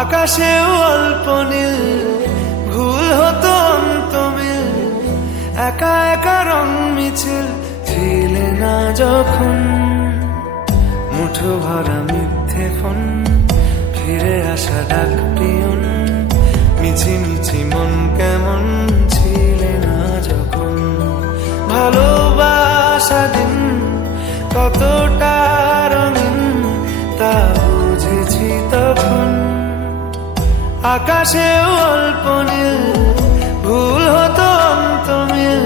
আকাশেও অল্প নীল, ভুল হতো অন্তমিল, একা একা রং মিছিল ছিলে না যখন। মুঠো ভরা মিথ্যে ফোন, ফিরে আসা ডাক পিয়ন, মিছি মিছি মন কেমন ছিলে না যখন। ভালোবাসা দিন কতটা রঙিন তা বুঝেছি তখন। আকাশেও অল্প নীল, ভুল হতো অন্তমিল,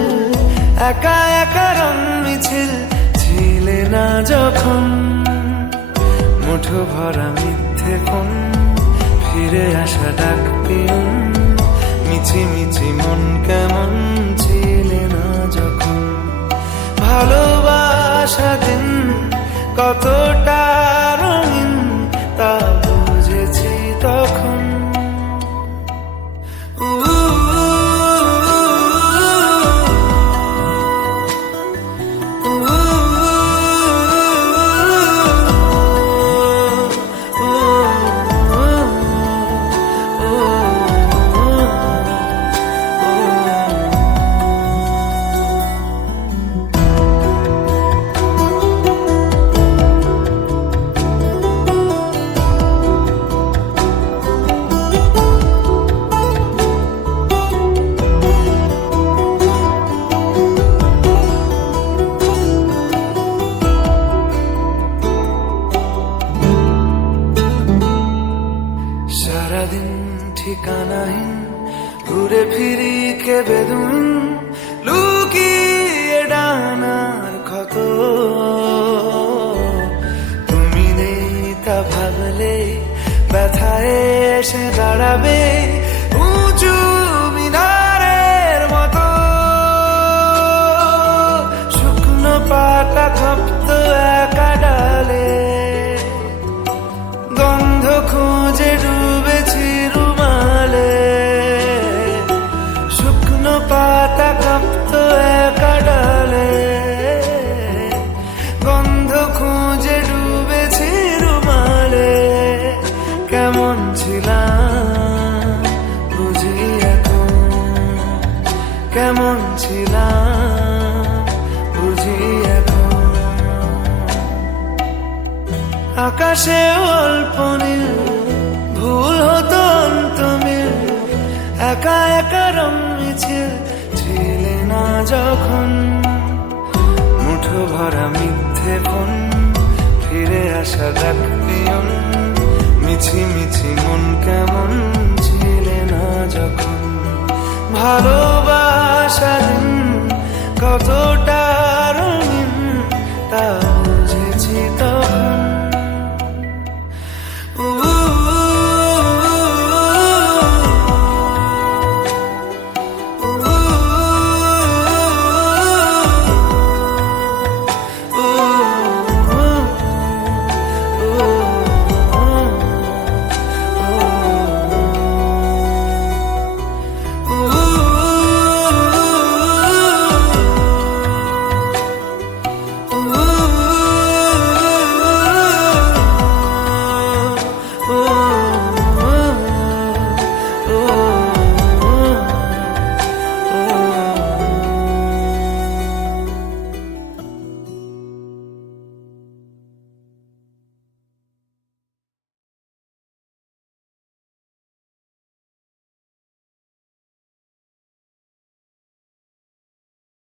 একা একা রং মিছিল ছিলে না যখন। মুঠো ভরা মিথ্যে ফোন, ফিরে আসা ডাক পিয়ন, মিছি মিছি মন কেমন ছিলে না যখন। ভালোবাসা দিন কতটা রঙিন তা বুঝেছি তখন। সারাদিন ঠিকানাহীন ঘুরে ফিরি কে বেদুন, লুকিয়ে ডানার ক্ষত। তুমি নেই তা ভাবলে ব্যথায় এসে দাঁড়াবে উঁচু মিনারের মতো। শুকনো পাতা কাঁপতো একা ডালে, গন্ধ খুঁজে ডুবেছি রুমালে। শুকনো পাতা কাঁপতো একা ডালে, গন্ধ খুঁজে ডুবেছি রুমালে। কেমন ছিলাম বুঝি এখন, কেমন ছিলাম বুঝি এখন। আকাশে অল্প নীল, ভুল হতো অন্তমিল, একা একা রং মিছিল ছিলে না যখন। মুঠো ভরা মিথ্যে ফোন, ফিরে আসা ডাক পিয়ন, মিছি মিছি মন কেমন ছিলে না যখন। ভালোবাসা দিন কতটা